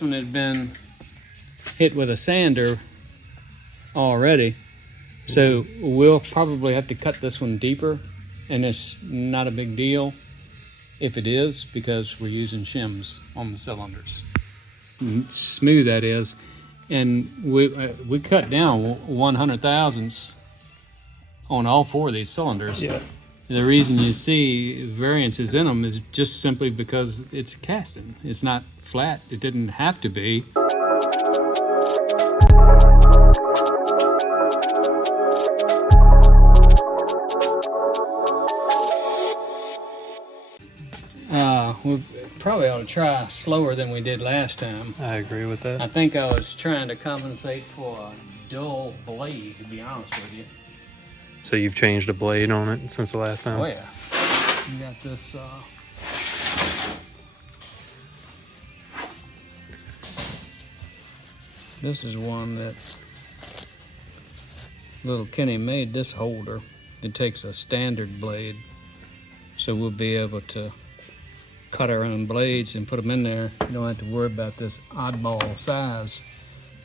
one had been hit with a sander already, so we'll probably have to cut this one deeper, and it's not a big deal if it is, because we're using shims on the cylinders. Smooth, that is. And we cut down 1/100,000ths on all four of these cylinders. Yeah. The reason you see variances in them is just simply because it's casting. It's not flat. It didn't have to be. We probably ought to try slower than we did last time. I agree with that. I think I was trying to compensate for a dull blade, to be honest with you. So you've changed a blade on it since the last time? Oh yeah. We got this this is one that little Kenny made, this holder. It takes a standard blade, so we'll be able to cut our own blades and put them in there. You don't have to worry about this oddball size,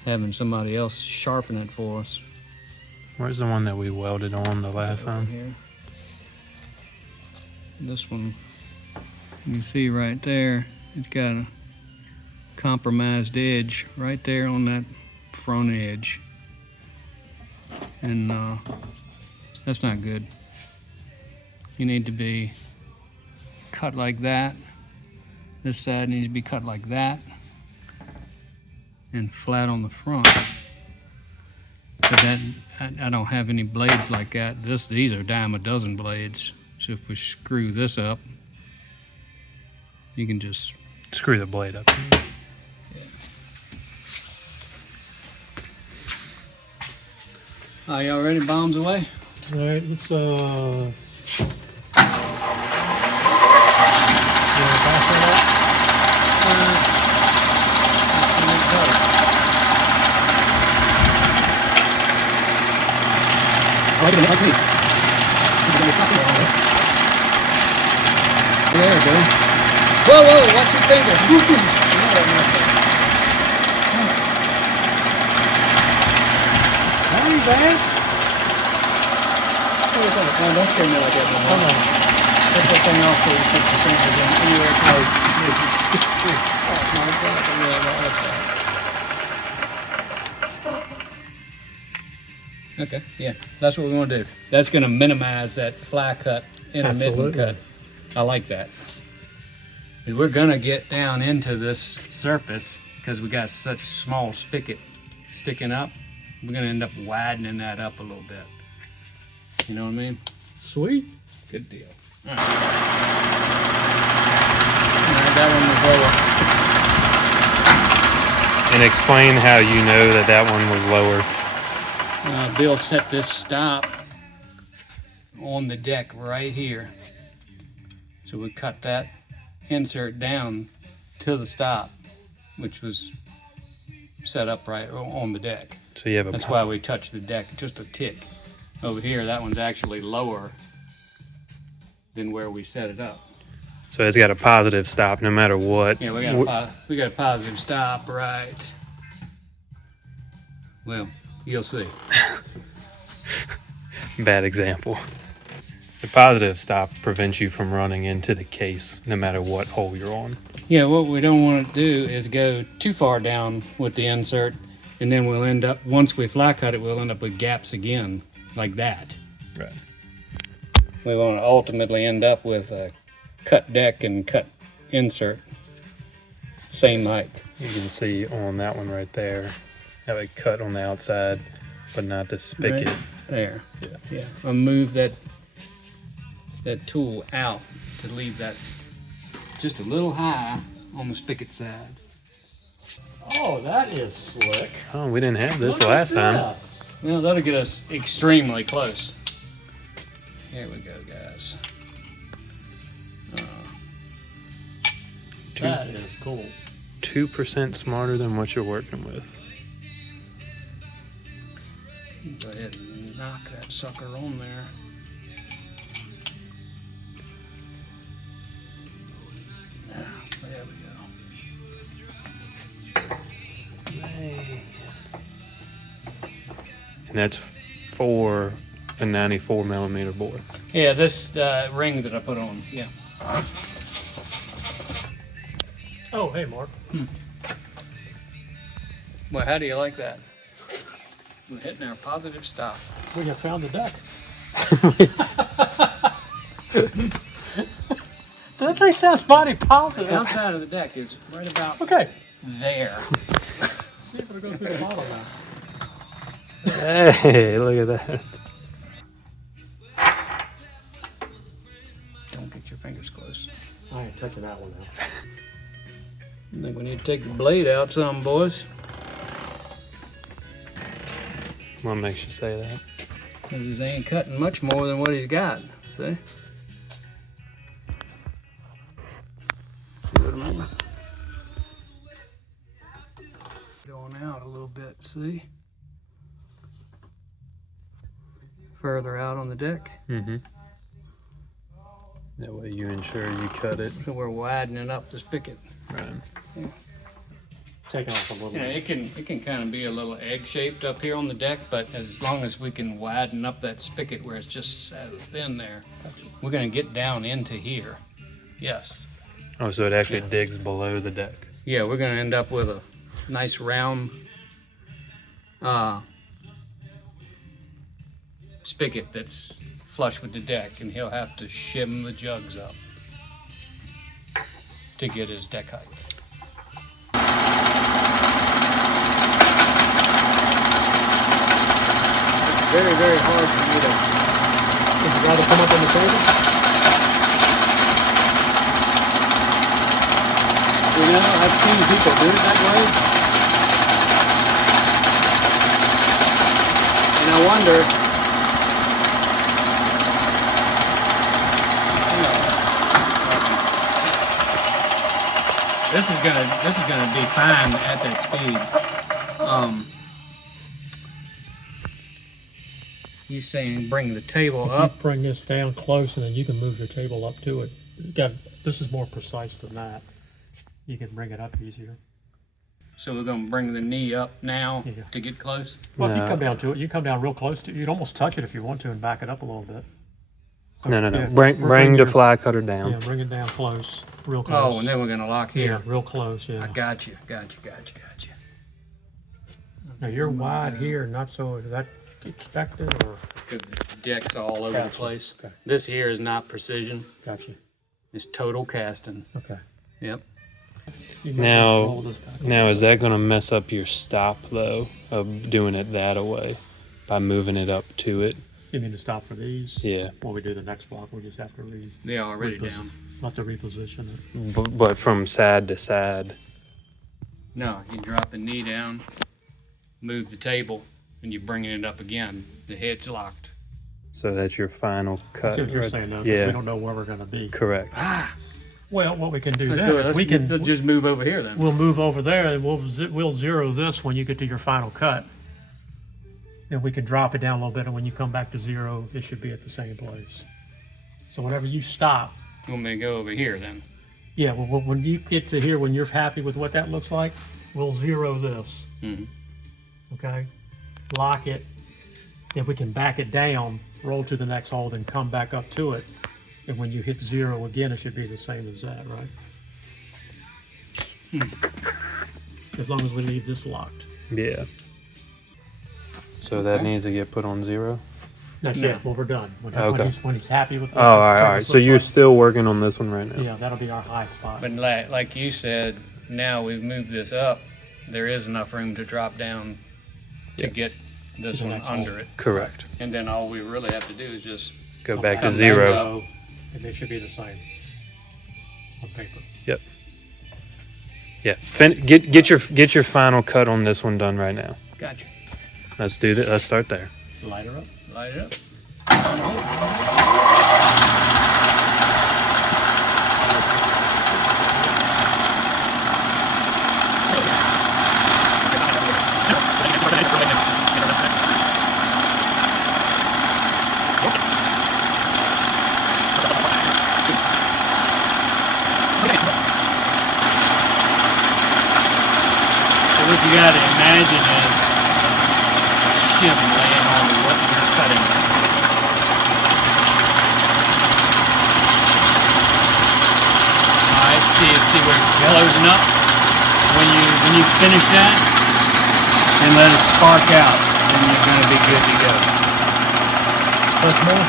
having somebody else sharpen it for us. Where's the one that we welded on the last time? Here. This one, you see right there, it's got a compromised edge right there on that front edge. And that's not good. You need to be cut like that. This side needs to be cut like that and flat on the front. But that, I don't have any blades like that. These are dime a dozen blades. So if we screw this up, you can just screw the blade up. Yeah. Are y'all ready? Bombs away. All right, let's Wait a minute, let's see. There, dude. Whoa, watch your finger. That ain't bad. No, don't scare me like that no more. Come on. Take that thing off so you put your fingers in anywhere close. Oh my God, I really don't like that. Okay, yeah, that's what we want to do. That's going to minimize that fly cut, intermittent cut. I like that. And we're going to get down into this surface because we got such a small spigot sticking up. We're going to end up widening that up a little bit. You know what I mean? Sweet. Good deal. All right. All right, that one was lower. And explain how you know that that one was lower. Bill set this stop on the deck right here. So we cut that insert down to the stop, which was set up right on the deck. So you have That's why we touched the deck just a tick. Over here, that one's actually lower than where we set it up. So it's got a positive stop no matter what. Yeah, we got a positive stop, right? Well, you'll see. Bad example. The positive stop prevents you from running into the case no matter what hole you're on. Yeah, what we don't want to do is go too far down with the insert, and then we'll end up, once we fly cut it, we'll end up with gaps again, like that. Right. We want to ultimately end up with a cut deck and cut insert, same height. You can see on that one right there, have a cut on the outside, but not the spigot. Right there. Yeah. I'll move that tool out to leave that just a little high on the spigot side. Oh, that is slick. Oh, we didn't have this Look last at time. this. Well, that'll get us extremely close. Here we go, guys. That is cool. 2% smarter than what you're working with. Go ahead and knock that sucker on there. There we go. And that's for a 94 millimeter bore. Yeah, this ring that I put on. Yeah. Oh, hey, Mark. Well, how do you like that? We're hitting our positive stuff. We have found the deck. That thing sounds mighty positive. The outside of the deck is right about Okay. there. See if we go through the model now. Hey, look at that. Don't get your fingers close. I ain't touching that one now. I think we need to take the blade out some, boys. What makes you say that? Because they ain't cutting much more than what he's got. See? See what I mean? Going out a little bit, see? Further out on the deck. Mm-hmm. That way you ensure you cut it. So we're widening up the spigot. Right. Taking off a little Yeah, bit. it can kind of be a little egg-shaped up here on the deck, but as long as we can widen up that spigot where it's just so thin there, we're gonna get down into here. Yes. Oh, so it actually digs below the deck. Yeah, we're gonna end up with a nice round spigot that's flush with the deck, and he'll have to shim the jugs up to get his deck height. Very, very hard for me to. Did you rather come up on the table? You know, I've seen people do it that way. And I wonder, this is gonna be fine at that speed. He's saying bring the table If up. you bring this down close, and then you can move your table up to it. This is more precise than that. You can bring it up easier. So we're gonna bring the knee up now Yeah. to get close. Well, if you No. come down to it, you come down real close to it. You'd almost touch it if you want to and back it up a little bit. No. Yeah, Bring the your- fly cutter down. Yeah, bring it down close, real close. Oh, and then we're gonna lock yeah, here. real close, yeah. I got you. Now you're wide here, not so, is that expected or? Because the deck's all over the Gotcha. place. Okay. This here is not precision. Gotcha. It's total casting. Okay. Yep. You might wanna roll Now, this back. now is that going to mess up your stop though of doing it that way by moving it up to it? You mean to stop for these? Yeah, When we do the next block, we just have to They already Repos- down. we'll have to reposition it. but from side to side. No, you drop the knee down, move the table, and you're bringing it up again. The head's locked. So that's your final I cut. see what you're right- saying though, 'cause Yeah, we don't know where we're gonna be. correct. Ah, Well, what we can do let's then, do it. if Let's, we can, let's just move over here then. we'll move over there and we'll zero this when you get to your final cut. And we can drop it down a little bit, and when you come back to zero, it should be at the same place. So whenever you stop, You want me to go over here then? yeah, well, when you get to here, when you're happy with what that looks like, we'll zero this, Mhm. okay? Lock it, then we can back it down, roll to the next hole, then come back up to it. And when you hit zero again, it should be the same as that, right? As long as we leave this locked. Yeah. So that Okay. needs to get put on zero? That's No. it, well, we're done. Okay. When he's happy with Oh, all right. this So you're looks still working on this one right now? like, yeah, that'll be our high spot. But like you said, now we've moved this up. There is enough room to drop down to Yes. get this To the one next under hole. it. Correct. And then all we really have to do is just Go Come back to back zero. up. And they should be the same on paper. Yep. Yeah. Get your final cut on this one done right now. gotcha. Let's do that. Let's start there. Light her up. Light it up. So what you gotta imagine is shim laying on what you're cutting. Alright, see where it's closing up? When you finish that, and let it spark out, then you're gonna be good to go. Touch more?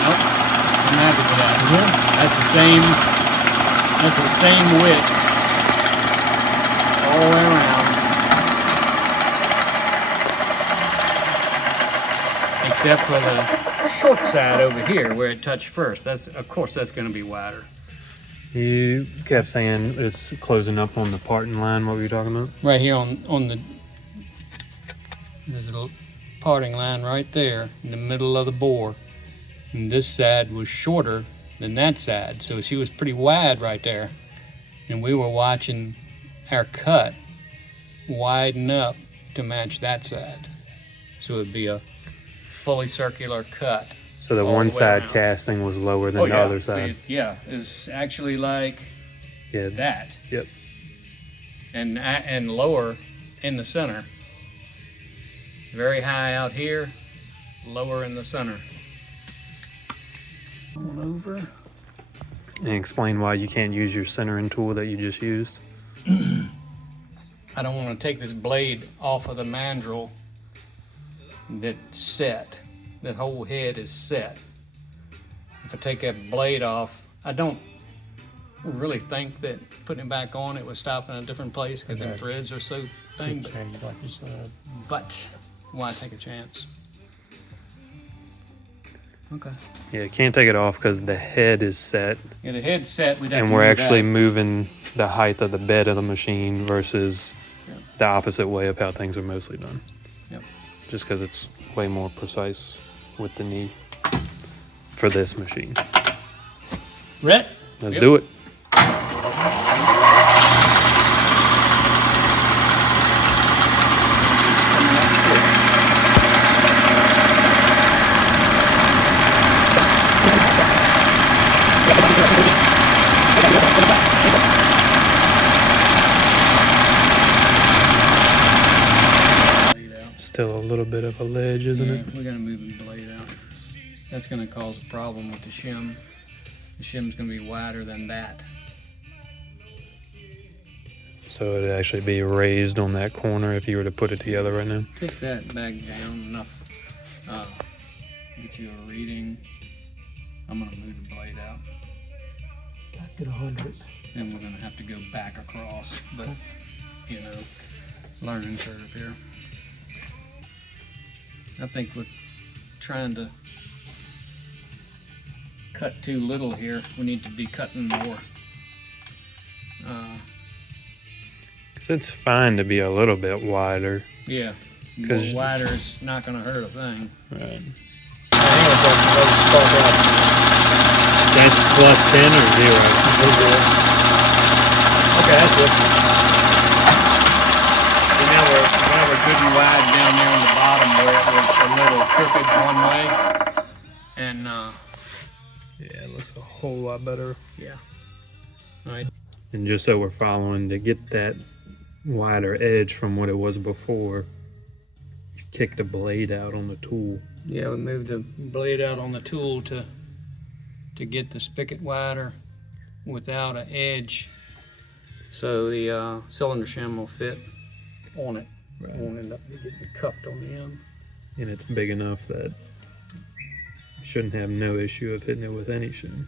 Nope. I'm happy with that. Yeah. That's the same width all the way around. Except for the short side over here where it touched first. Of course that's gonna be wider. You kept saying it's closing up on the parting line. What were you talking about? Right here on the there's a little parting line right there in the middle of the bore. And this side was shorter than that side, so she was pretty wide right there. And we were watching our cut widen up to match that side. So it'd be a fully circular cut. So the all one the way side around. casting was lower than Oh the yeah, other side. see, yeah, it's actually like Yeah. that. Yep. And lower in the center. Very high out here, lower in the center. On over. And explain why you can't use your centering tool that you just used. I don't want to take this blade off of the mandrel that's set. That whole head is set. If I take that blade off, I don't really think that putting it back on it would stop in a different place because the threads are so thin. Change like you said. But why take a chance? Okay. Yeah, can't take it off because the head is set, Yeah, the head's set. We'd have and to we're move actually that. moving the height of the bed of the machine versus Yeah. the opposite way of how things are mostly done. Yep. Just because it's way more precise with the knee for this machine. Rhett? Let's Yep. do it. Blade out. Still a little bit of a ledge, isn't Yeah, it? we're gonna move the blade out. That's gonna cause a problem with the shim. The shim's gonna be wider than that. So it'd actually be raised on that corner if you were to put it together right now. Take that back down enough. Get you a reading. I'm gonna move the blade out. Back to 100. Then we're gonna have to go back across, but you know, learning curve here. I think we're trying to cut too little here. We need to be cutting more. Because it's fine to be a little bit wider. Yeah, 'Cause- more wider is not gonna hurt a thing. Right. Hang on, Justin, let us spark out. That's plus 10 or 0? Okay, that's good. So now we're good and wide down there on the bottom where it was a little crooked one way. And Yeah, it looks a whole lot better. yeah. All right. And just so we're following, to get that wider edge from what it was before, you kick the blade out on the tool. Yeah, we moved the blade out on the tool to get the spigot wider without an edge. So the cylinder shim will fit on it. Right. Won't end up getting cupped on the end. And it's big enough that you shouldn't have no issue of hitting it with any shim.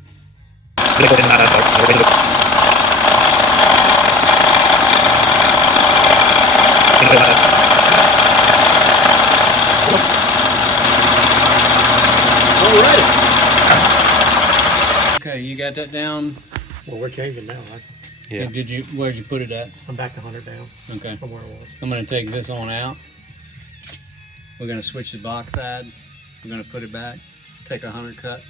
Okay, you got that down? Well, we're changing now, right? Yeah. Did you? Where'd you put it at? I'm back to 100 down Okay. from where it was. I'm gonna take this on out. We're gonna switch the box side. We're gonna put it back. Take a 100 cut.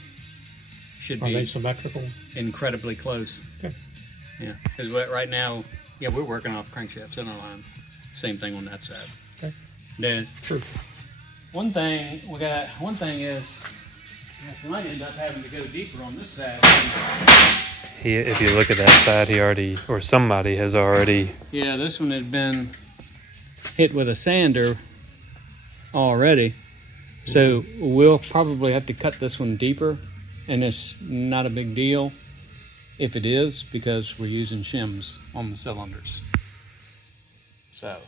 Should Are they be symmetrical? incredibly close. Okay. Yeah, because right now, yeah, we're working off crankshaft center line. Same thing on that side. Okay. Then Sure. one thing is we might end up having to go deeper on this side. If you look at that side, he already, or somebody has already. Yeah, this one had been hit with a sander already. So we'll probably have to cut this one deeper, and it's not a big deal if it is, because we're using shims on the cylinders. So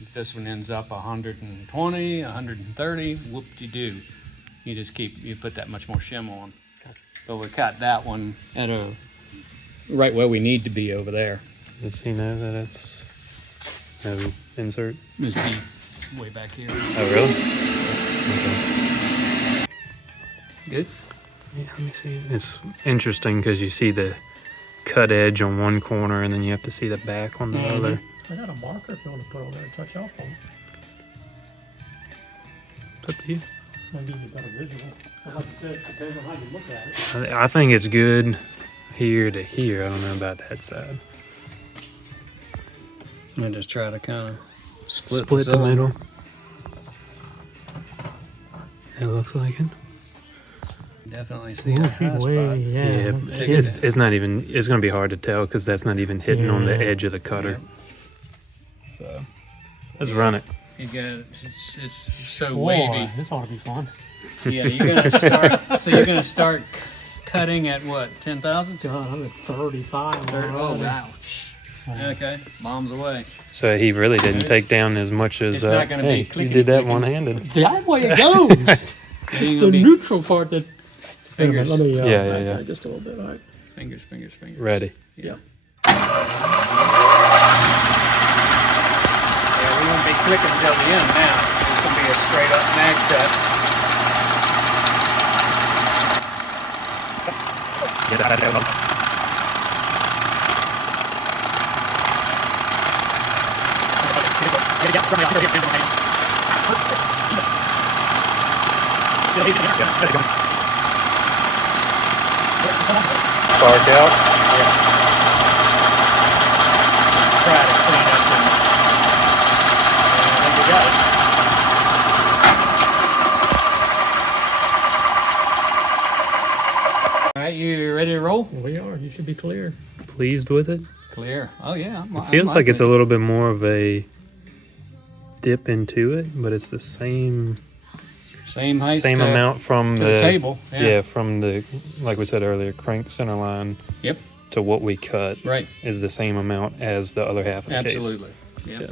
if this one ends up 120, 130, whoop-de-doo. You put that much more shim on. But we cut that one at a right where we need to be over there. Does he know that it's no insert? It's deep, way back here. Oh, really? Okay. Good. Yeah, let me see. It's interesting because you see the cut edge on one corner and then you have to see the back on the other. I got a marker if you want to put on there and touch off on it. It's up to you. Maybe you got a visual. Like you said, depends on how you look at it. I think it's good here to here. I don't know about that side. I just try to kind of split the middle. It looks like it. Definitely see a high spot. Yeah, it's not even. It's gonna be hard to tell because that's not even hitting on the edge of the cutter. So let's run it. You got it's so Boy, wavy. this ought to be fun. Yeah, you're gonna start. So you're gonna start cutting at what, 10 thousandths? God, I'm at 35. Oh wow. So, Okay, bombs away. So he really didn't take down as much as. It's not gonna be he did that clickety-clicking. one-handed. that way it goes. It's It's the neutral part that. Fingers. Let me, Yeah. just a little bit. All right. Fingers. Ready. Yeah. Yeah, we won't be clicking until the end now. It's gonna be a straight up mag cut. Spark out. Try to clean up and I think we got it. All right, you ready to roll? We are. You should be clear. Pleased with it. Clear. Oh yeah. It feels like it's a little bit more of a dip into it, but it's the same height, amount from to the table. Yeah, from the, like we said earlier, crank center line. Yep. To what we cut. Right. Is the same amount as the other half of the Absolutely. case. Yep. Yeah.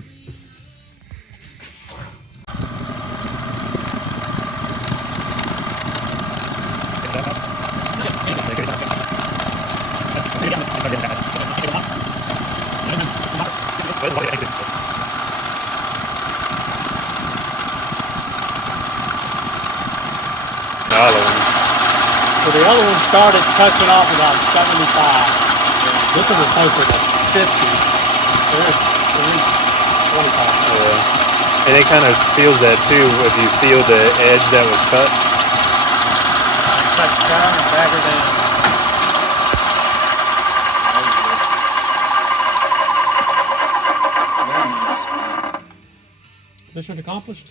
So the other one started touching off about 75. This is a paper that's 50. There's 25. Yeah. And it kind of feels that too if you feel the edge that was cut. Touch down and back her down. Mission accomplished.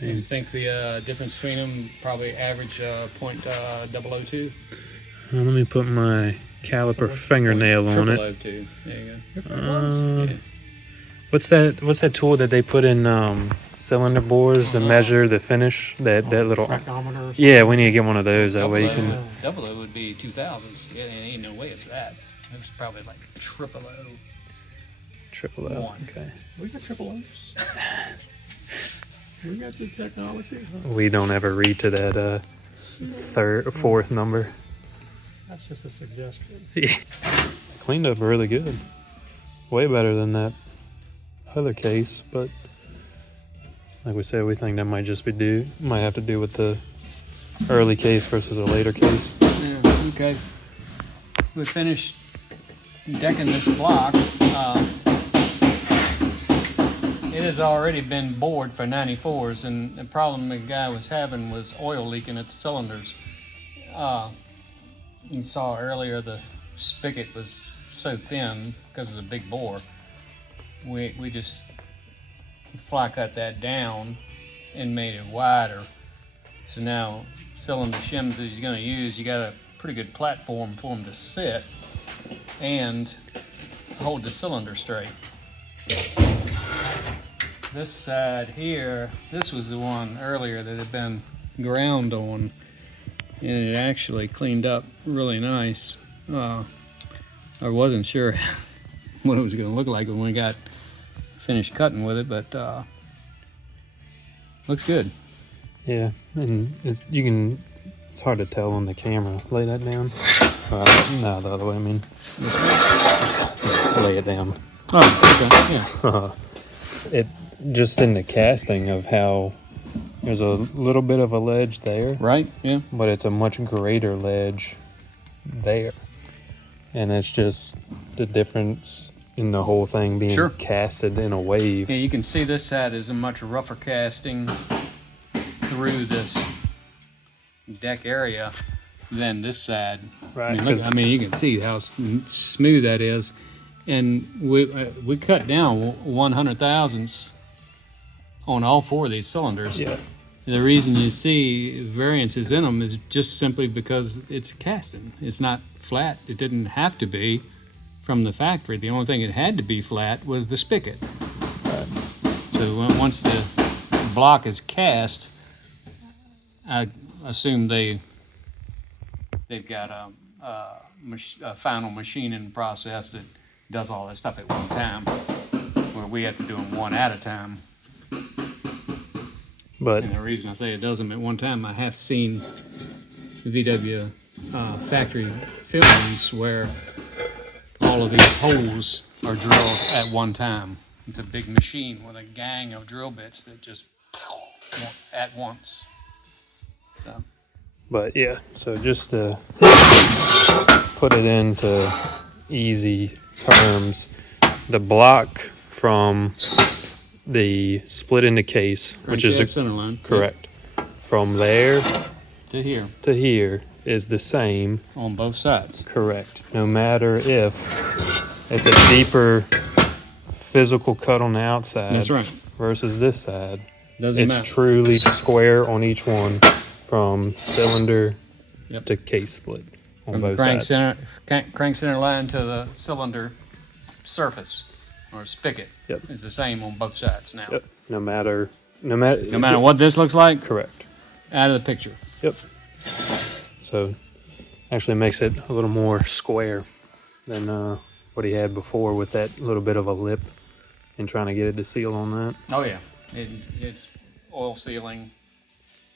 You think the difference between them probably average .002? Let me put my caliper fingernail on it. 002. There you go. Yeah. What's that tool that they put in cylinder bores to measure the finish? That little. Fractometer. Yeah, we need to get one of those. That way you can. 00 would be 2000s. Yeah, ain't no way it's that. It was probably like 000. Triple O. One. Okay. We got triple O's. We got good technology. Huh? We don't ever read to that fourth number. That's just a suggestion. Yeah. Cleaned up really good. Way better than that other case, but like we said, we think that might just might have to do with the early case versus a later case. Yeah, okay. We finished decking this block. It has already been bored for 94s, and the problem the guy was having was oil leaking at the cylinders. You saw earlier the spigot was so thin because of the big bore. We just fly cut that down and made it wider. So now cylinder shims that he's going to use, you got a pretty good platform for him to sit, and hold the cylinder straight. This side here, this was the one earlier that had been ground on, and it actually cleaned up really nice. I wasn't sure what it was going to look like when we got finished cutting with it, but looks good. Yeah, and it's hard to tell on the camera. Lay that down. No, the other way, I mean. This way? Lay it down. Oh, okay, yeah. It just in the casting of how there's a little bit of a ledge there, Right, yeah. but it's a much greater ledge there. And it's just the difference in the whole thing being Sure. casted in a wave. Yeah, you can see this side is a much rougher casting through this deck area than this side. Right, I mean, look, 'cause- I mean, you can see how smooth that is, and we cut down 100 thousandths on all four of these cylinders. Yeah. The reason you see variances in them is just simply because it's casting. It's not flat. It didn't have to be from the factory. The only thing it had to be flat was the spigot. So once the block is cast, I assume they've got a final machining process that does all that stuff at one time, where we have to do them one at a time. But And the reason I say it does them at one time, I have seen VW factory films where all of these holes are drilled at one time. It's a big machine with a gang of drill bits that just at once. So. But yeah, so just to put it into easy terms, the block from the split into case, which is Crankshaft center line. correct, from there To here to here is the same, on both sides. correct. No matter if it's a deeper physical cut on the outside That's right. versus this side, Doesn't it's matter. truly square on each one from cylinder Yep. to case split on From the both crank sides. crank center line to the cylinder surface or spigot Yep. is the same on both sides now. Yep. No matter No matter what this looks like, correct. out of the picture. Yep. So actually makes it a little more square than what he had before with that little bit of a lip and trying to get it to seal on that. Oh yeah, it's oil sealing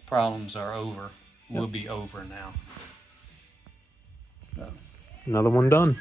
problems are over. Will be over now. Another one done.